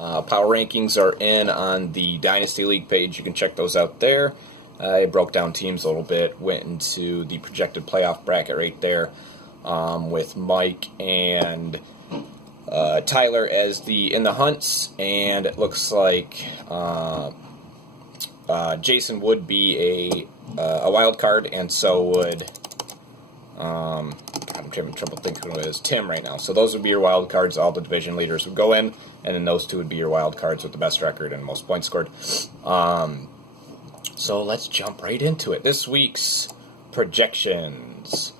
Power rankings are in on the Dynasty League page. You can check those out there. I broke down teams a little bit, went into the projected playoff bracket right there with Mike and Tyler as in the hunts, and it looks like Jason would be a wild card, and so would I'm having trouble thinking who it is. Tim right now. So those would be your wild cards. All the division leaders would go in, and then those two would be your wild cards with the best record and most points scored. So let's jump right into it. This week's projections.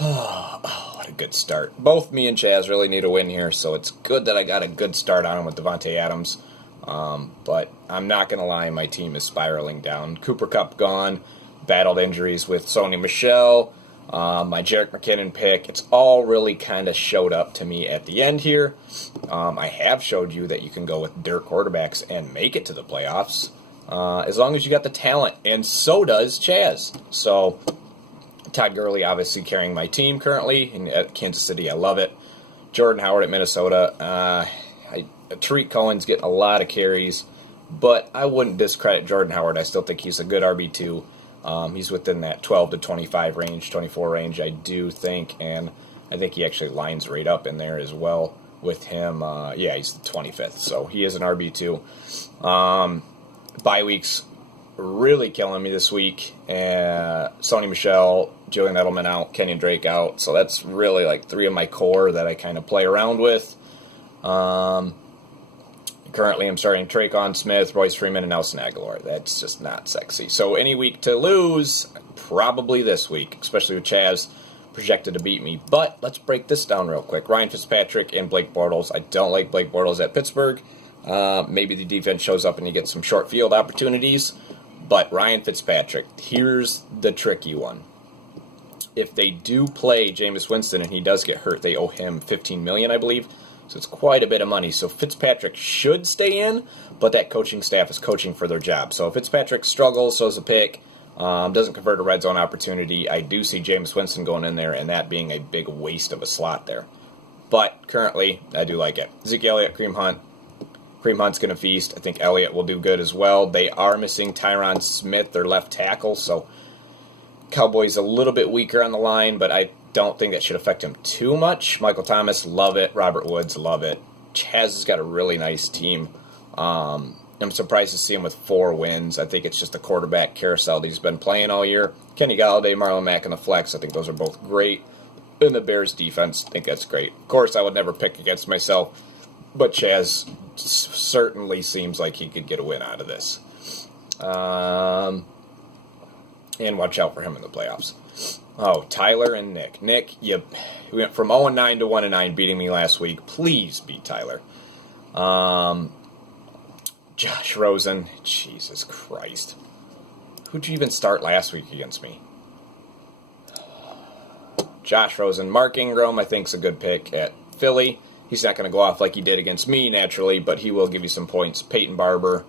Oh, what a good start. Both me and Chaz really need a win here, so it's good that I got a good start on him with Devontae Adams. But I'm not going to lie, my team is spiraling down. Cooper Kupp gone, battled injuries with Sony Michel, my Jerick McKinnon pick. It's all really kind of showed up to me at the end here. I have showed you that you can go with dirt quarterbacks and make it to the playoffs, as long as you got the talent, and so does Chaz. So Todd Gurley obviously carrying my team currently at Kansas City. I love it. Jordan Howard at Minnesota. Tariq Cohen's getting a lot of carries, but I wouldn't discredit Jordan Howard. I still think he's a good RB2. He's within that 12 to 25 range, 24 range, I do think, and I think he actually lines right up in there as well with him. Yeah, he's the 25th, so he is an RB2. Bye weeks really killing me this week. Sony Michel, Julian Edelman out, Kenyon Drake out, so that's really like three of my core that I kind of play around with. Currently, I'm starting Traquan Smith, Royce Freeman, and Nelson Aguilar. That's just not sexy. So any week to lose, probably this week, especially with Chaz projected to beat me. But let's break this down real quick. Ryan Fitzpatrick and Blake Bortles. I don't like Blake Bortles at Pittsburgh. Maybe the defense shows up and you get some short field opportunities. But Ryan Fitzpatrick, here's the tricky one. If they do play Jameis Winston and he does get hurt, they owe him $15 million, I believe. So it's quite a bit of money. So Fitzpatrick should stay in, but that coaching staff is coaching for their job. So if Fitzpatrick struggles, so is a pick, doesn't convert a red zone opportunity, I do see Jameis Winston going in there and that being a big waste of a slot there. But currently, I do like it. Zeke Elliott, Kareem Hunt. Kareem Hunt's going to feast. I think Elliott will do good as well. They are missing Tyron Smith, their left tackle, so Cowboys a little bit weaker on the line, but I don't think that should affect him too much. Michael Thomas, love it. Robert Woods, love it. Chaz has got a really nice team. I'm surprised to see him with 4 wins. I think it's just the quarterback carousel that he's been playing all year. Kenny Galladay, Marlon Mack, and the flex, I think those are both great. And the Bears defense, I think that's great. Of course, I would never pick against myself, but Chaz certainly seems like he could get a win out of this. And watch out for him in the playoffs. Oh, Tyler and Nick. Nick, you went from 0-9 to 1-9, beating me last week. Please beat Tyler. Josh Rosen. Jesus Christ. Who'd you even start last week against me? Josh Rosen. Mark Ingram, I think, is a good pick at Philly. He's not going to go off like he did against me, naturally, but he will give you some points. Peyton Barber.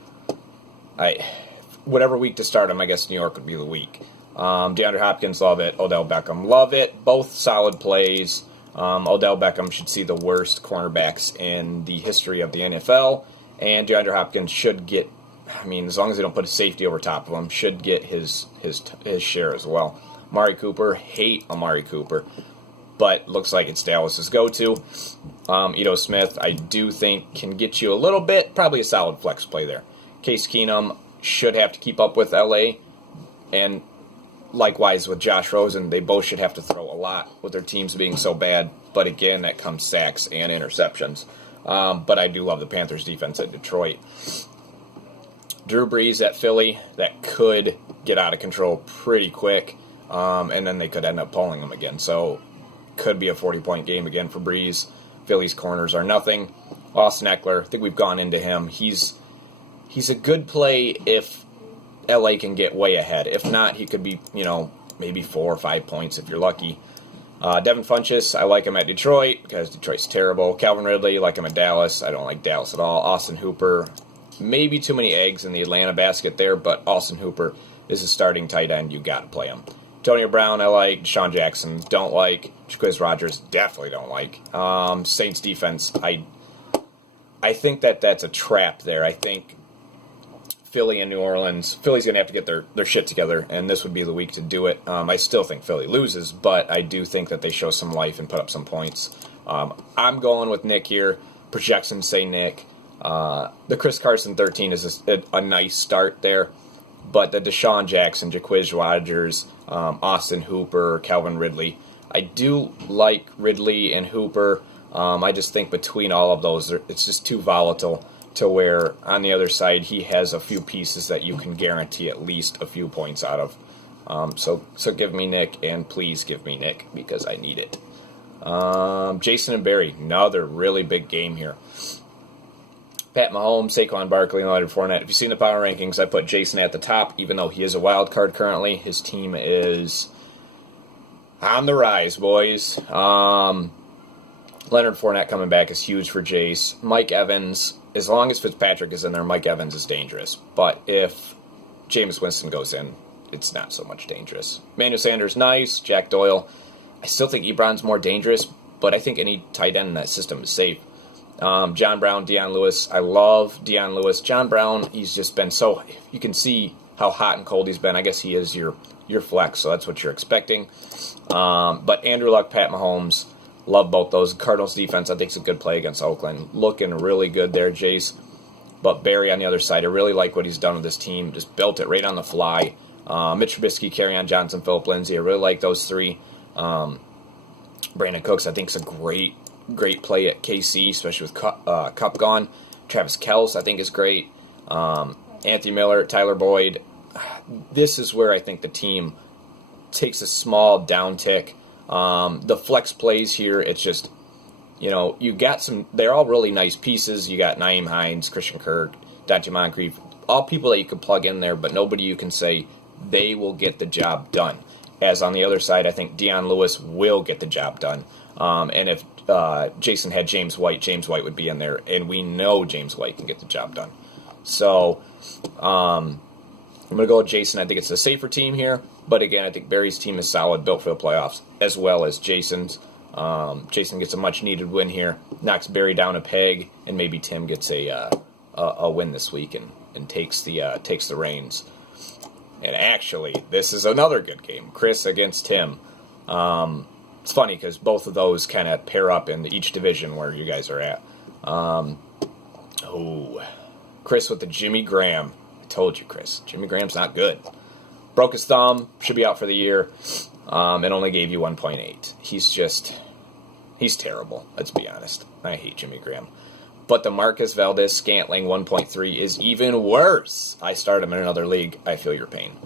Whatever week to start him, I guess New York would be the week. DeAndre Hopkins, love it. Odell Beckham, love it. Both solid plays. Odell Beckham should see the worst cornerbacks in the history of the NFL. And DeAndre Hopkins should get, as long as they don't put a safety over top of him, should get his share as well. Amari Cooper, hate Amari Cooper, but looks like it's Dallas's go-to. Ito Smith, I do think can get you a little bit, probably a solid flex play there. Case Keenum should have to keep up with LA, and likewise with Josh Rosen, they both should have to throw a lot with their teams being so bad. But again, that comes sacks and interceptions. But I do love the Panthers defense at Detroit. Drew Brees at Philly, that could get out of control pretty quick, and then they could end up pulling them again. So could be a 40-point game again for Brees. Philly's corners are nothing. Austin Eckler, I think we've gone into him. He's a good play if LA can get way ahead. If not, he could be, maybe 4 or 5 points if you're lucky. Devin Funchess, I like him at Detroit because Detroit's terrible. Calvin Ridley, like him at Dallas. I don't like Dallas at all. Austin Hooper, maybe too many eggs in the Atlanta basket there, but Austin Hooper is a starting tight end. You got to play him. Antonio Brown, I like. Deshaun Jackson, don't like. Jaquiz Rodgers, definitely don't like. Saints defense, I I think that's a trap there. I think Philly and New Orleans, Philly's going to have to get their shit together, and this would be the week to do it. I still think Philly loses, but I do think that they show some life and put up some points. I'm going with Nick here. Projections say Nick. The Chris Carson 13 is a nice start there, but the Deshaun Jackson, Jaquiz Rodgers, Austin Hooper, Calvin Ridley, I do like Ridley and Hooper. I just think between all of those, it's just too volatile to where on the other side he has a few pieces that you can guarantee at least a few points out of. So give me Nick, and please give me Nick because I need it. Jason and Barry, another really big game here. Pat Mahomes, Saquon Barkley, Leonard Fournette. If you've seen the power rankings, I put Jason at the top, even though he is a wild card currently. His team is on the rise, boys. Leonard Fournette coming back is huge for Jace. Mike Evans, as long as Fitzpatrick is in there, Mike Evans is dangerous. But if Jameis Winston goes in, it's not so much dangerous. Emmanuel Sanders, nice. Jack Doyle. I still think Ebron's more dangerous, but I think any tight end in that system is safe. John Brown, Deion Lewis. I love Deion Lewis. John Brown, he's just been so... You can see how hot and cold he's been. I guess he is your flex, so that's what you're expecting. But Andrew Luck, Pat Mahomes, love both those. Cardinals defense, I think, is a good play against Oakland. Looking really good there, Jace. But Barry on the other side, I really like what he's done with this team. Just built it right on the fly. Mitch Trubisky, Kerryon Johnson, Phillip Lindsay. I really like those three. Brandon Cooks, I think, is a great play at KC, especially with Cup gone. Travis Kelce, I think, is great. Anthony Miller, Tyler Boyd. This is where I think the team takes a small downtick. The flex plays here, it's just, you got some, they're all really nice pieces. You got Nyheim Hines, Christian Kirk, Dante Moncrief, all people that you could plug in there, but nobody you can say they will get the job done. As on the other side, I think Deion Lewis will get the job done. And if Jason had James White would be in there, and we know James White can get the job done. So I'm going to go with Jason. I think it's a safer team here, but again, I think Barry's team is solid, built for the playoffs, as well as Jason's. Jason gets a much-needed win here, knocks Barry down a peg, and maybe Tim gets a win this week and takes the reins. And actually, this is another good game. Chris against Tim. It's funny because both of those kind of pair up in each division where you guys are at. Chris with the Jimmy Graham. I told you, Chris. Jimmy Graham's not good. Broke his thumb. Should be out for the year. And only gave you 1.8. He's terrible. Let's be honest. I hate Jimmy Graham. But the Marcus Valdez-Scantling 1.3 is even worse. I started him in another league. I feel your pain.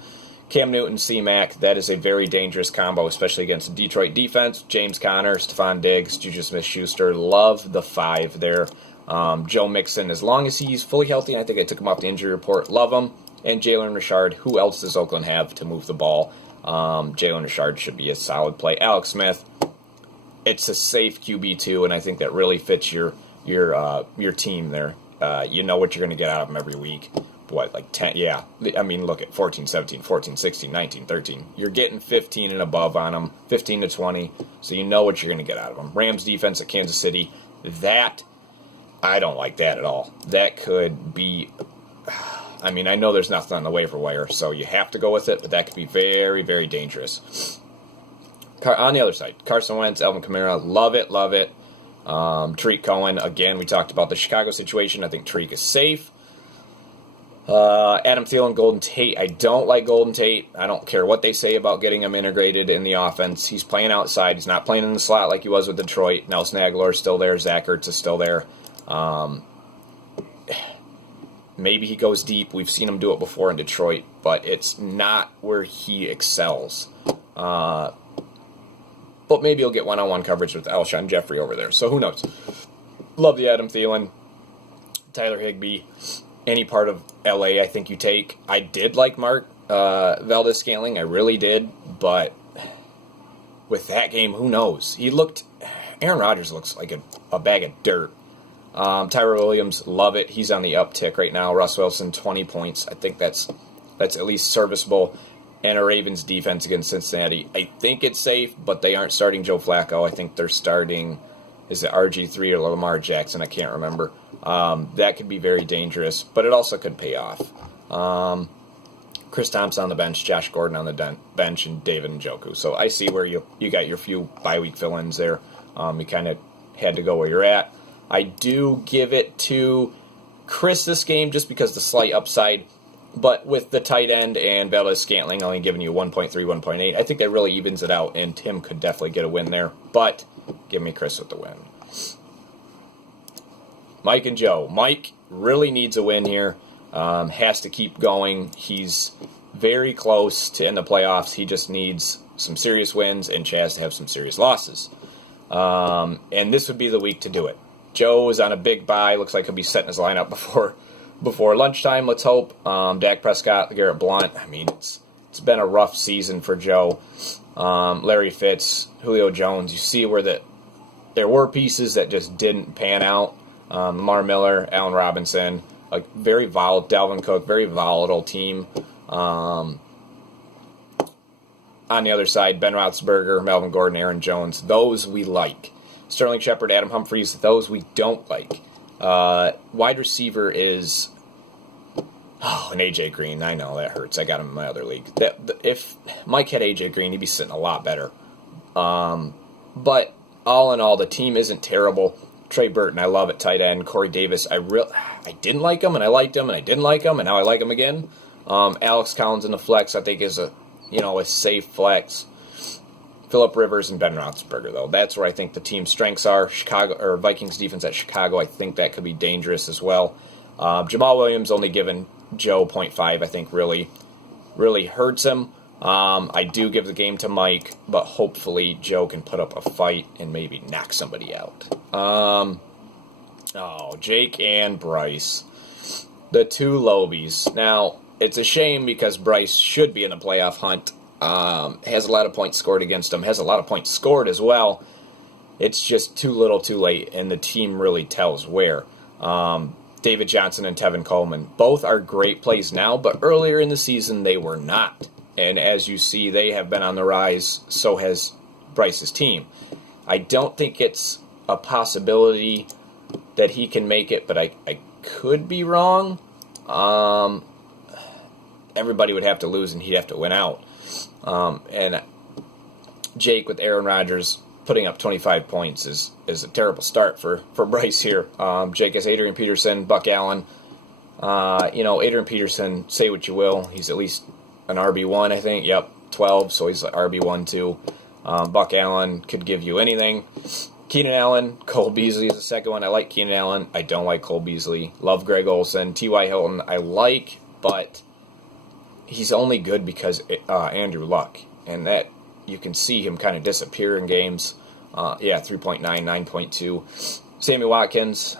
Cam Newton, C-Mac, that is a very dangerous combo, especially against the Detroit defense. James Conner, Stephon Diggs, Juju Smith-Schuster. Love the 5 there. Joe Mixon, as long as he's fully healthy, I think I took him off the injury report. Love him. And Jalen Richard. Who else does Oakland have to move the ball? Jalen Richard should be a solid play. Alex Smith, it's a safe QB2, and I think that really fits your team there. You know what you're going to get out of them every week. What, like 10? Yeah. I mean, look at 14, 17, 14, 16, 19, 13. You're getting 15 and above on them, 15 to 20, so you know what you're going to get out of them. Rams defense at Kansas City, that, I don't like that at all. That could be, I mean, I know there's nothing on the waiver wire, so you have to go with it, but that could be very, very dangerous. On the other side, Carson Wentz, Alvin Kamara, love it, love it. Tariq Cohen, again, we talked about the Chicago situation. I think Tariq is safe. Adam Thielen, Golden Tate. I don't like Golden Tate. I don't care what they say about getting him integrated in the offense. He's playing outside. He's not playing in the slot like he was with Detroit. Nelson Aguilar is still there. Zach Ertz is still there. Maybe he goes deep. We've seen him do it before in Detroit, but it's not where he excels. But maybe he'll get one-on-one coverage with Alshon Jeffrey over there. So who knows? Love the Adam Thielen. Tyler Higbee. Any part of LA I think you take. I did like Mark Valdez-Scantling. I really did. But with that game, who knows? Aaron Rodgers looks like a bag of dirt. Tyrell Williams, love it. He's on the uptick right now. Russ Wilson, 20 points. I think that's at least serviceable. And a Ravens defense against Cincinnati. I think it's safe, but they aren't starting Joe Flacco. I think they're starting Is it RG3 or Lamar Jackson? I can't remember. That could be very dangerous, but it also could pay off. Chris Thompson on the bench, Josh Gordon on the bench, and David Njoku. So I see where you got your few bye-week fill-ins there. You kind of had to go where you're at. I do give it to Chris this game just because the slight upside. But with the tight end and Valdez-Scantling only giving you 1.3, 1.8, I think that really evens it out, and Tim could definitely get a win there. But give me Chris with the win. Mike and Joe. Mike really needs a win here. Has to keep going. He's very close to in the playoffs. He just needs some serious wins, and Chaz to have some serious losses. And this would be the week to do it. Joe is on a big bye. Looks like he'll be setting his lineup before lunchtime, let's hope. Dak Prescott, Garrett Blount. I mean, it's been a rough season for Joe. Larry Fitz, Julio Jones. You see where there were pieces that just didn't pan out. Lamar Miller, Allen Robinson, a very volatile, Dalvin Cook, very volatile team. On the other side, Ben Roethlisberger, Melvin Gordon, Aaron Jones. Those we like. Sterling Shepard, Adam Humphries. Those we don't like. Wide receiver is and AJ Green. I know that hurts. I got him in my other league. If Mike had AJ Green, he'd be sitting a lot better. But all in all, the team isn't terrible. Trey Burton, I love at tight end. Corey Davis, I didn't like him, and I liked him, and I didn't like him, and now I like him again. Alex Collins in the flex, I think is a safe flex. Phillip Rivers and Ben Roethlisberger, though. That's where I think the team's strengths are. Vikings defense at Chicago, I think that could be dangerous as well. Jamal Williams only given Joe 0.5, I think really hurts him. I do give the game to Mike, but hopefully Joe can put up a fight and maybe knock somebody out. Jake and Bryce. The two Lobies. Now, it's a shame because Bryce should be in the playoff hunt. Has a lot of points scored against him. Has a lot of points scored as well. It's just too little too late, and the team really tells where. David Johnson and Tevin Coleman. Both are great plays now, but earlier in the season they were not. And as you see, they have been on the rise. So has Bryce's team. I don't think it's a possibility that he can make it, but I could be wrong. Everybody would have to lose, and he'd have to win out. And Jake with Aaron Rodgers putting up 25 points is a terrible start for Bryce here. Jake has Adrian Peterson, Buck Allen. Adrian Peterson, say what you will, he's at least an RB1, I think. Yep, 12, so he's like RB1 too. Buck Allen could give you anything. Keenan Allen, Cole Beasley is the second one. I like Keenan Allen. I don't like Cole Beasley. Love Greg Olsen. T.Y. Hilton I like, but he's only good because Andrew Luck. And that you can see him kind of disappear in games. 3.9, 9.2. Sammy Watkins,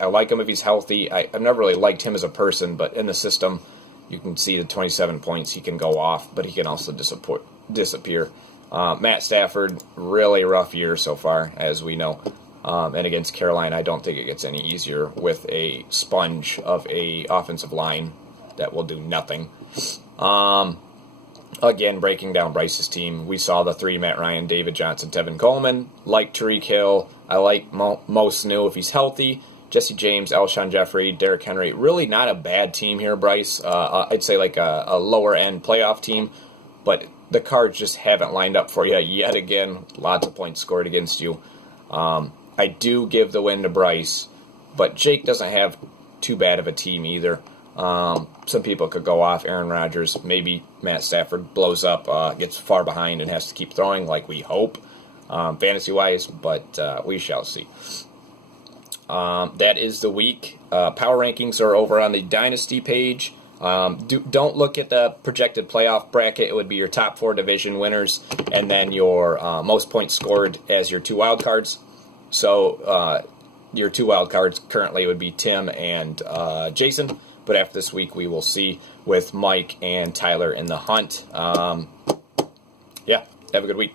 I like him if he's healthy. I've never really liked him as a person, but in the system, you can see the 27 points he can go off, but he can also disappear. Matt Stafford, really rough year so far, as we know. And against Carolina, I don't think it gets any easier with a sponge of a offensive line that will do nothing. Again, breaking down Bryce's team, we saw the three: Matt Ryan, David Johnson, Tevin Coleman. Like Tariq Hill, I like Mo Sanu if he's healthy. Jesse James, Alshon Jeffrey, Derrick Henry. Really not a bad team here, Bryce. I'd say like a lower-end playoff team, but the cards just haven't lined up for you yet again. Lots of points scored against you. I do give the win to Bryce, but Jake doesn't have too bad of a team either. Some people could go off. Aaron Rodgers, maybe Matt Stafford blows up, gets far behind and has to keep throwing like we hope, fantasy-wise, but we shall see. That is the week. Power rankings are over on the Dynasty page. Don't look at the projected playoff bracket. It would be your top 4 division winners and then your most points scored as your 2 wild cards. So your 2 wild cards currently would be Tim and Jason. But after this week, we will see with Mike and Tyler in the hunt. Have a good week.